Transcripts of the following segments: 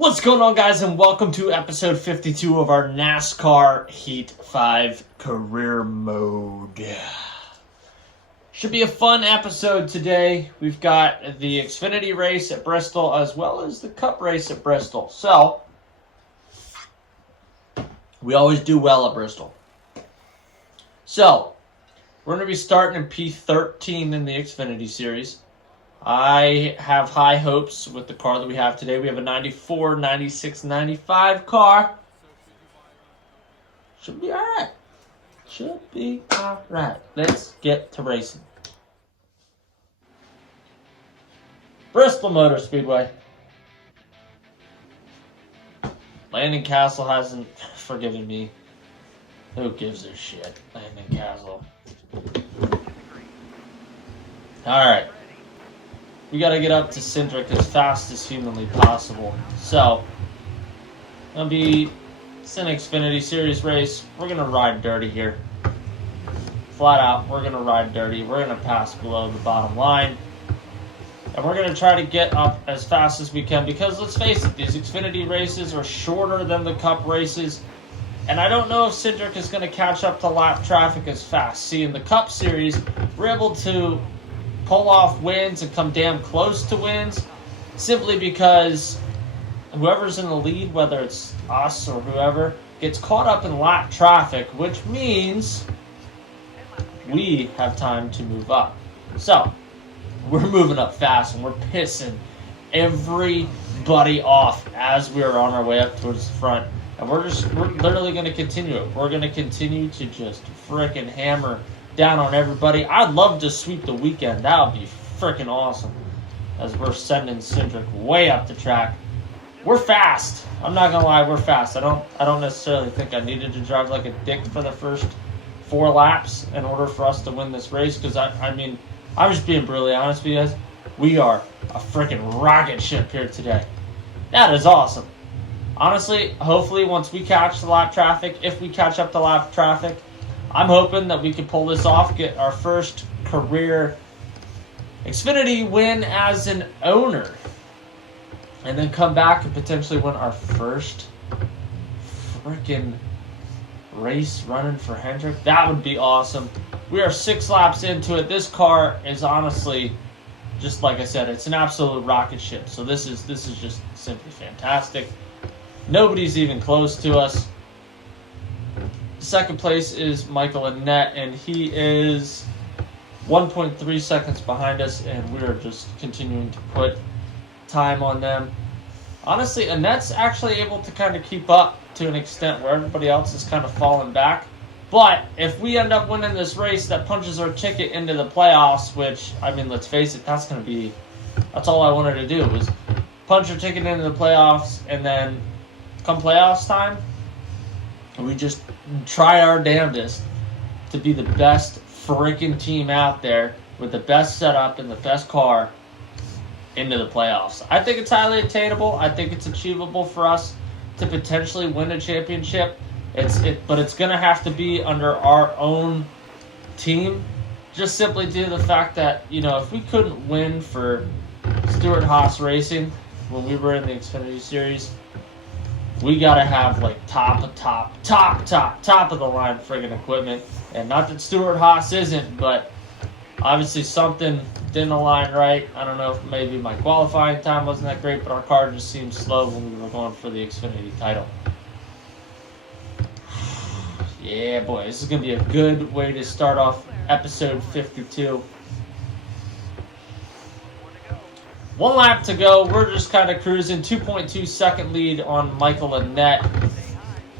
What's going on, guys, and welcome to episode 52 of our NASCAR Heat 5 Career Mode. Should be a fun episode today. We've got the Xfinity race at Bristol as well as the Cup race at Bristol. So, we always do well at Bristol. So, we're going to be starting in P13 in the Xfinity series. I have high hopes with the car that we have today. We have a 94, 96, 95 car. Should be alright. Should be alright. Let's get to racing. Bristol Motor Speedway. Landon Castle hasn't forgiven me. Who gives a shit? Landon Castle. Alright. We got to get up to Hendrick as fast as humanly possible. So, it's an Xfinity Series race. We're going to ride dirty here. Flat out, we're going to ride dirty. We're going to pass below the bottom line. And we're going to try to get up as fast as we can because, let's face it, these Xfinity races are shorter than the Cup races. And I don't know if Hendrick is going to catch up to lap traffic as fast. See, in the Cup Series, we're able to pull off wins and come damn close to wins simply because whoever's in the lead, whether it's us or whoever, gets caught up in lap traffic, which means we have time to move up. So, we're moving up fast and we're pissing everybody off as we're on our way up towards the front. And we're literally going to continue it. We're going to continue to just frickin' hammer down on everybody. I'd love to sweep the weekend. That would be freaking awesome. As we're sending Hendrick way up the track. We're fast. I'm not gonna lie, we're fast. I don't necessarily think I needed to drive like a dick for the first 4 laps in order for us to win this race. Because I'm just being brutally honest with you guys. We are a freaking rocket ship here today. That is awesome. Honestly, hopefully once we catch the lap traffic, if we catch up to lap traffic, I'm hoping that we can pull this off, get our first career Xfinity win as an owner, and then come back and potentially win our first freaking race running for Hendrick. That would be awesome. We are 6 laps into it. This car is honestly, just like I said, it's an absolute rocket ship. So this is just simply fantastic. Nobody's even close to us. Second place is Michael Annette, and he is 1.3 seconds behind us, and we're just continuing to put time on them. Honestly, Annette's actually able to kind of keep up to an extent where everybody else is kind of falling back. But if we end up winning this race, that punches our ticket into the playoffs, which, let's face it, that's all I wanted to do was punch our ticket into the playoffs, and then come playoffs time, we just try our damnedest to be the best freaking team out there with the best setup and the best car into the playoffs. I think it's highly attainable. I think it's achievable for us to potentially win a championship. But it's going to have to be under our own team, just simply due to the fact that, if we couldn't win for Stewart-Haas Racing when we were in the Xfinity Series, we gotta have like top of the line friggin' equipment. And not that Stewart-Haas isn't, but obviously something didn't align right. I don't know if maybe my qualifying time wasn't that great, but our car just seemed slow when we were going for the Xfinity title. Yeah, boy, this is gonna be a good way to start off episode 52. 1 lap to go. We're just kind of cruising. 2.2 second lead on Michael Annette.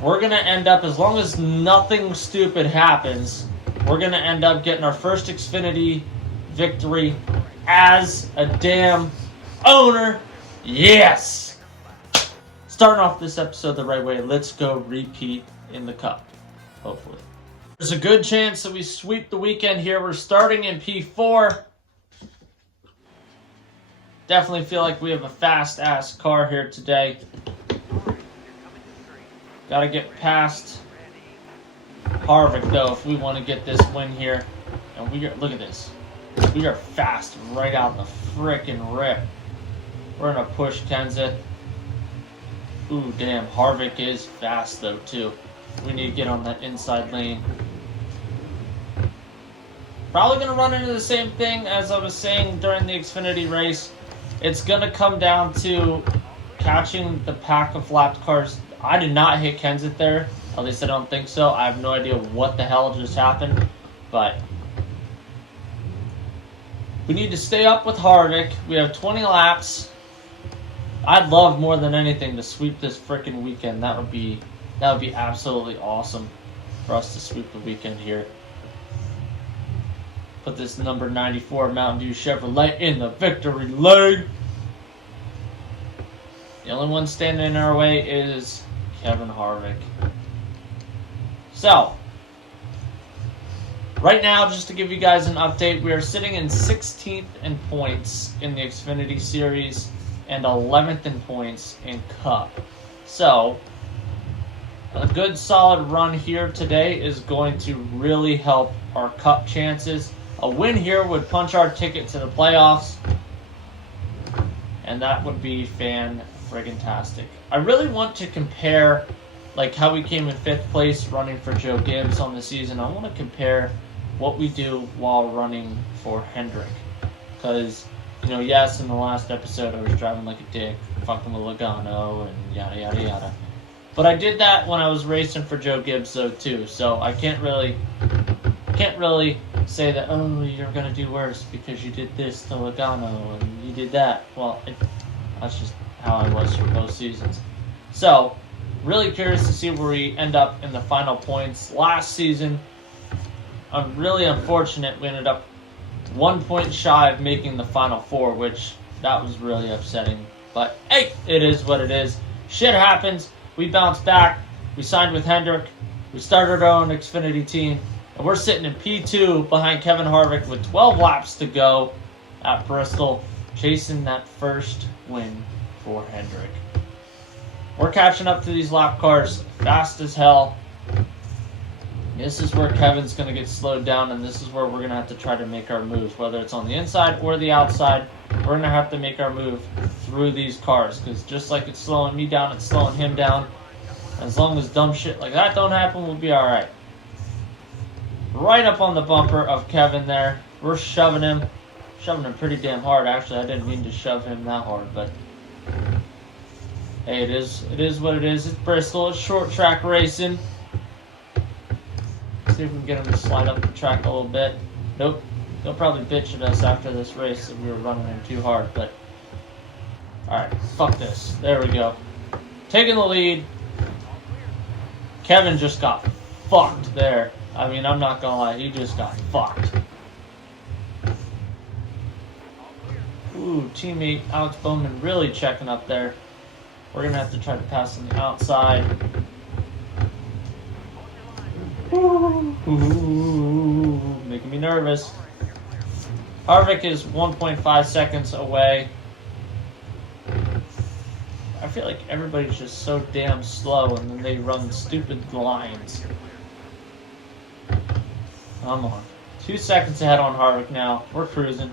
We're going to end up, as long as nothing stupid happens, we're going to end up getting our first Xfinity victory as a damn owner. Yes! Starting off this episode the right way. Let's go repeat in the Cup, hopefully. There's a good chance that we sweep the weekend here. We're starting in P4. Definitely feel like we have a fast-ass car here today. Got to get past Harvick, though, if we want to get this win here. And look at this. We are fast right out the frickin' rip. We're going to push Kenza. Ooh, damn. Harvick is fast, though, too. We need to get on that inside lane. Probably going to run into the same thing as I was saying during the Xfinity race. It's going to come down to catching the pack of lapped cars. I did not hit Kenseth there. At least I don't think so. I have no idea what the hell just happened. But we need to stay up with Harvick. We have 20 laps. I'd love more than anything to sweep this freaking weekend. That would be absolutely awesome for us to sweep the weekend here. Put this number 94 Mountain Dew Chevrolet in the victory lane. The only one standing in our way is Kevin Harvick. So, right now, just to give you guys an update, we are sitting in 16th in points in the Xfinity Series and 11th in points in Cup. So, a good solid run here today is going to really help our Cup chances. A win here would punch our ticket to the playoffs, and that would be fan-friggin-tastic. I really want to compare like how we came in 5th place running for Joe Gibbs on the season. I want to compare what we do while running for Hendrick. Because, yes, in the last episode I was driving like a dick, fucking with Logano and yada yada yada. But I did that when I was racing for Joe Gibbs though too. So I can't really say that, oh, you're going to do worse because you did this to Logano and you did that. Well, that's just how I was for both seasons. So, really curious to see where we end up in the final points. Last season, I'm really unfortunate we ended up 1 point shy of making the final 4, which that was really upsetting. But hey, it is what it is. Shit happens. We bounced back. We signed with Hendrick. We started our own Xfinity team. And we're sitting in P2 behind Kevin Harvick with 12 laps to go at Bristol, chasing that first win for Hendrick. We're catching up to these lap cars fast as hell. This is where Kevin's going to get slowed down, and this is where we're going to have to try to make our moves. Whether it's on the inside or the outside, we're going to have to make our move through these cars. Because just like it's slowing me down, it's slowing him down. As long as dumb shit like that don't happen, we'll be alright. Right up on the bumper of Kevin there. We're shoving him pretty damn hard. Actually, I didn't mean to shove him that hard, but hey, it is what it is. It's Bristol. It's short track racing. See if we can get him to slide up the track a little bit. Nope. They'll probably bitch at us after this race if we were running him too hard, but alright, fuck this. There we go. Taking the lead. Kevin just got fucked there. I mean, I'm not gonna lie, he just got fucked. Ooh, teammate Alex Bowman really checking up there. We're gonna have to try to pass on the outside. Ooh, making me nervous. Harvick is 1.5 seconds away. I feel like everybody's just so damn slow, and then they run stupid lines. Come on. 2 seconds ahead on Harvick now. We're cruising.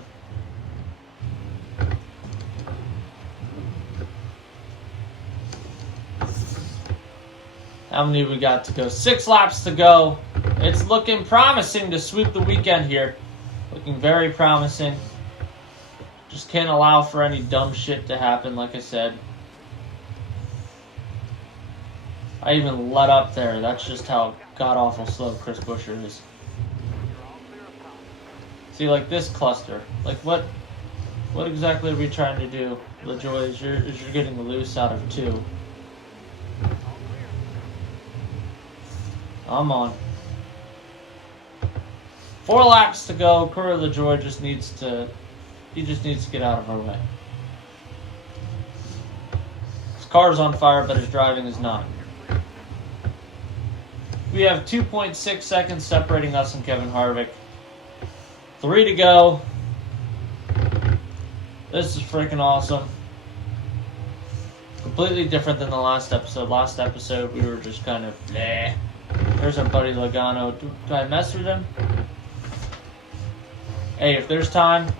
How many we got to go? 6 laps to go. It's looking promising to sweep the weekend here. Looking very promising. Just can't allow for any dumb shit to happen, like I said. I even let up there. That's just how god-awful slow Chris Buescher is. See, like this cluster. Like, what exactly are we trying to do? LaJoy, is you're getting loose out of 2. I'm on. 4 laps to go. Corey LaJoy just needs to get out of our way. His car's on fire, but his driving is not. We have 2.6 seconds separating us and Kevin Harvick. 3 to go. This is freaking awesome. Completely different than the last episode. Last episode, we were just kind of, bleh. There's our buddy Logano. Do I mess with him? Hey, if there's time,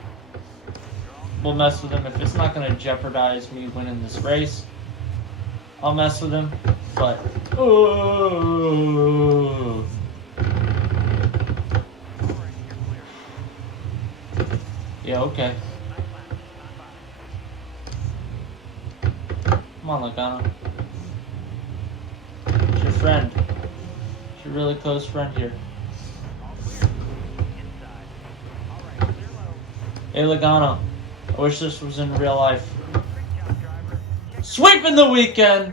we'll mess with him. If it's not going to jeopardize me winning this race, I'll mess with him, but oh. Yeah, okay. Come on, Logano. It's your friend. It's your really close friend here. Hey, Logano. I wish this was in real life. Sweeping the weekend!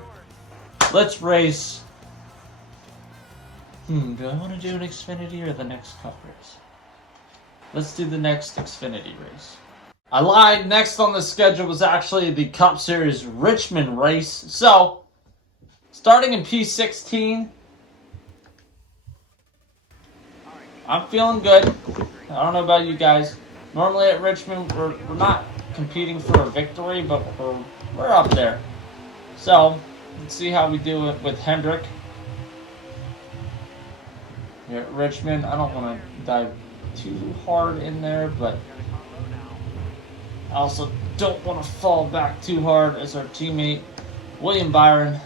Let's race. Do I want to do an Xfinity or the next Cup race? Let's do the next Xfinity race. I lied. Next on the schedule was actually the Cup Series Richmond race. So, starting in P16, I'm feeling good. I don't know about you guys. Normally at Richmond, we're not competing for a victory, but we're up there. So, let's see how we do it with Hendrick. Here at Richmond, I don't want to dive too hard in there, but I also don't want to fall back too hard as our teammate William Byron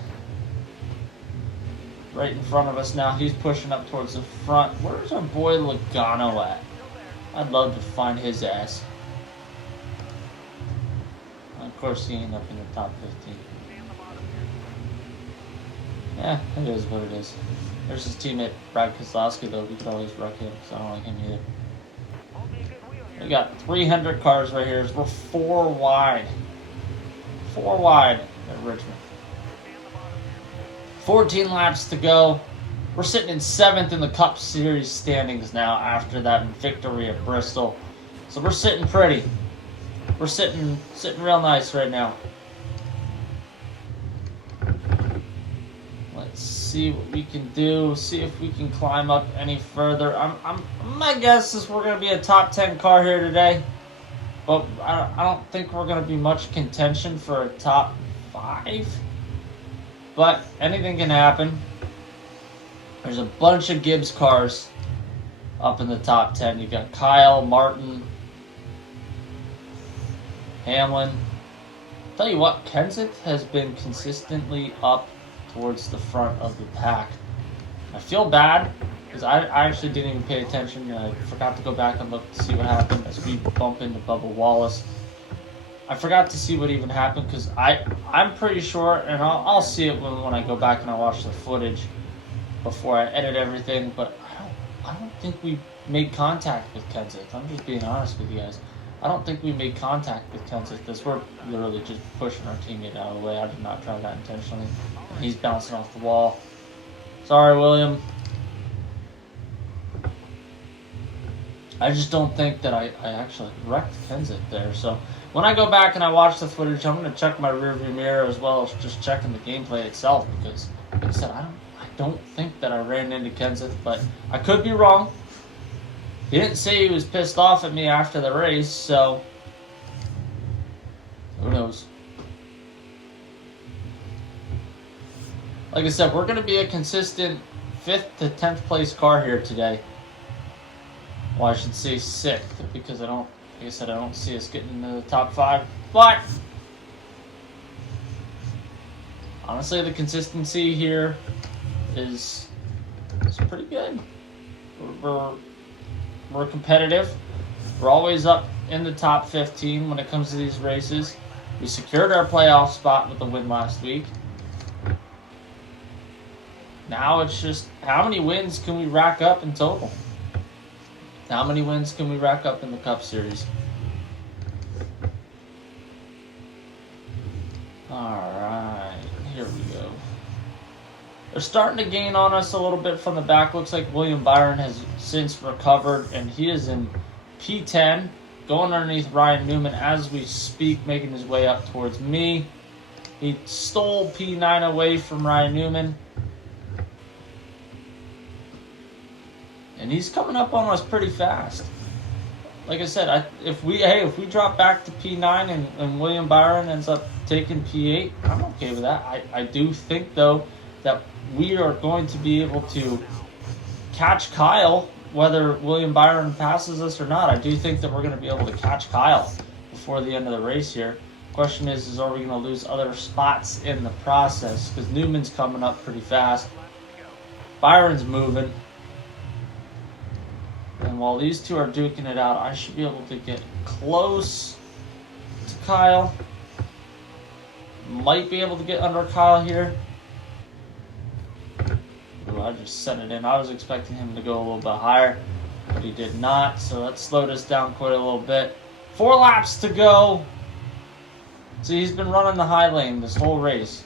right in front of us now. He's pushing up towards the front. Where's our boy Logano at? I'd love to find his ass. Of course, he ain't up in the top 15. Yeah, it is what it is. There's his teammate Brad Keselowski, though. We could always wreck him, because I don't like him either. We got 3 Hendrick cars right here. We're 4 wide. 4 wide at Richmond. 14 laps to go. We're sitting in 7th in the Cup Series standings now after that victory at Bristol. So we're sitting pretty. We're sitting real nice right now. Let's see what we can do. See if we can climb up any further. My guess is we're going to be a top 10 car here today. But I don't think we're going to be much contention for a top 5. But anything can happen. There's a bunch of Gibbs cars up in the top 10. You got Kyle, Martin, Hamlin. Tell you what, Kenseth has been consistently up towards the front of the pack. I feel bad because I actually didn't even pay attention. I forgot to go back and look to see what happened as we bump into Bubba Wallace. I forgot to see what even happened because I'm pretty sure, and I'll see it when I go back and I watch the footage before I edit everything, but I don't think we made contact with Kenseth. I'm just being honest with you guys. I don't think we made contact with Kenseth. This we're literally just pushing our teammate out of the way. I did not try that intentionally. And he's bouncing off the wall. Sorry, William. I just don't think that I actually wrecked Kenseth there. So when I go back and I watch the footage, I'm going to check my rearview mirror as well as just checking the gameplay itself because, like I said, I don't think that I ran into Kenseth, but I could be wrong. He didn't say he was pissed off at me after the race, so who knows? Like I said, we're going to be a consistent 5th to 10th place car here today. Well, I should say 6th because like I said, I don't see us getting into the top 5. But honestly, the consistency here is pretty good. We're competitive. We're always up in the top 15 when it comes to these races. We secured our playoff spot with the win last week. Now it's just how many wins can we rack up in total? How many wins can we rack up in the Cup Series? Alright, here we go. They're starting to gain on us a little bit from the back. Looks like William Byron has since recovered, and he is in P10, going underneath Ryan Newman as we speak, making his way up towards me. He stole P9 away from Ryan Newman. And he's coming up on us pretty fast. Like I said, if we drop back to P9 and William Byron ends up taking P8, I'm okay with that. I do think, though, that we are going to be able to catch Kyle, whether William Byron passes us or not. I do think that we're going to be able to catch Kyle before the end of the race here. Question is are we going to lose other spots in the process? Because Newman's coming up pretty fast. Byron's moving. And while these two are duking it out, I should be able to get close to Kyle. Might be able to get under Kyle here. Ooh, I just sent it in. I was expecting him to go a little bit higher, but he did not. So that slowed us down quite a little bit. 4 laps to go. See, he's been running the high lane this whole race.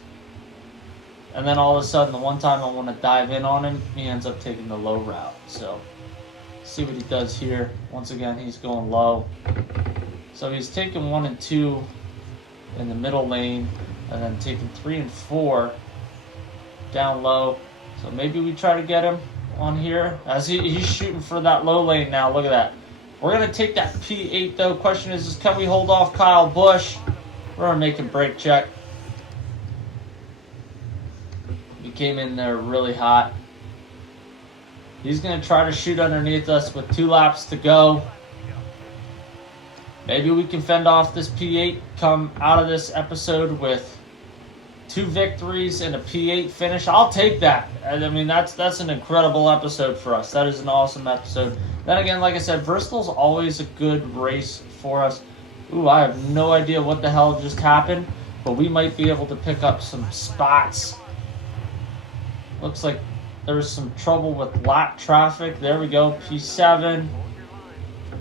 And then all of a sudden, the one time I want to dive in on him, he ends up taking the low route. So, see what he does here. Once again, he's going low. So he's taking 1 and 2 in the middle lane, and then taking 3 and 4 down low. So maybe we try to get him on here. As he's shooting for that low lane now. Look at that. We're going to take that P8 though. Question is can we hold off Kyle Busch? We're going to make a brake check. We came in there really hot. He's going to try to shoot underneath us with 2 laps to go. Maybe we can fend off this P8, come out of this episode with 2 victories and a P8 finish. I'll take that. I mean, that's an incredible episode for us. That is an awesome episode. Then again, like I said, Bristol's always a good race for us. Ooh, I have no idea what the hell just happened, but we might be able to pick up some spots. Looks like there's some trouble with lap traffic. There we go, P7.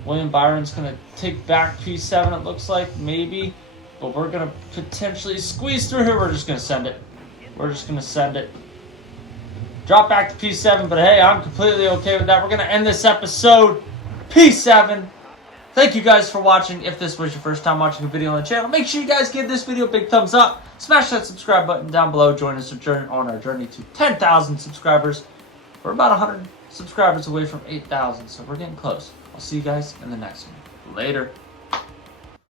William Byron's going to take back P7, it looks like, maybe. But we're going to potentially squeeze through here. We're just going to send it. We're just going to send it. Drop back to P7, but hey, I'm completely okay with that. We're going to end this episode. P7. Thank you guys for watching. If this was your first time watching a video on the channel, make sure you guys give this video a big thumbs up. Smash that subscribe button down below. Join us on our journey to 10,000 subscribers. We're about 100 subscribers away from 8,000, so we're getting close. I'll see you guys in the next one. Later.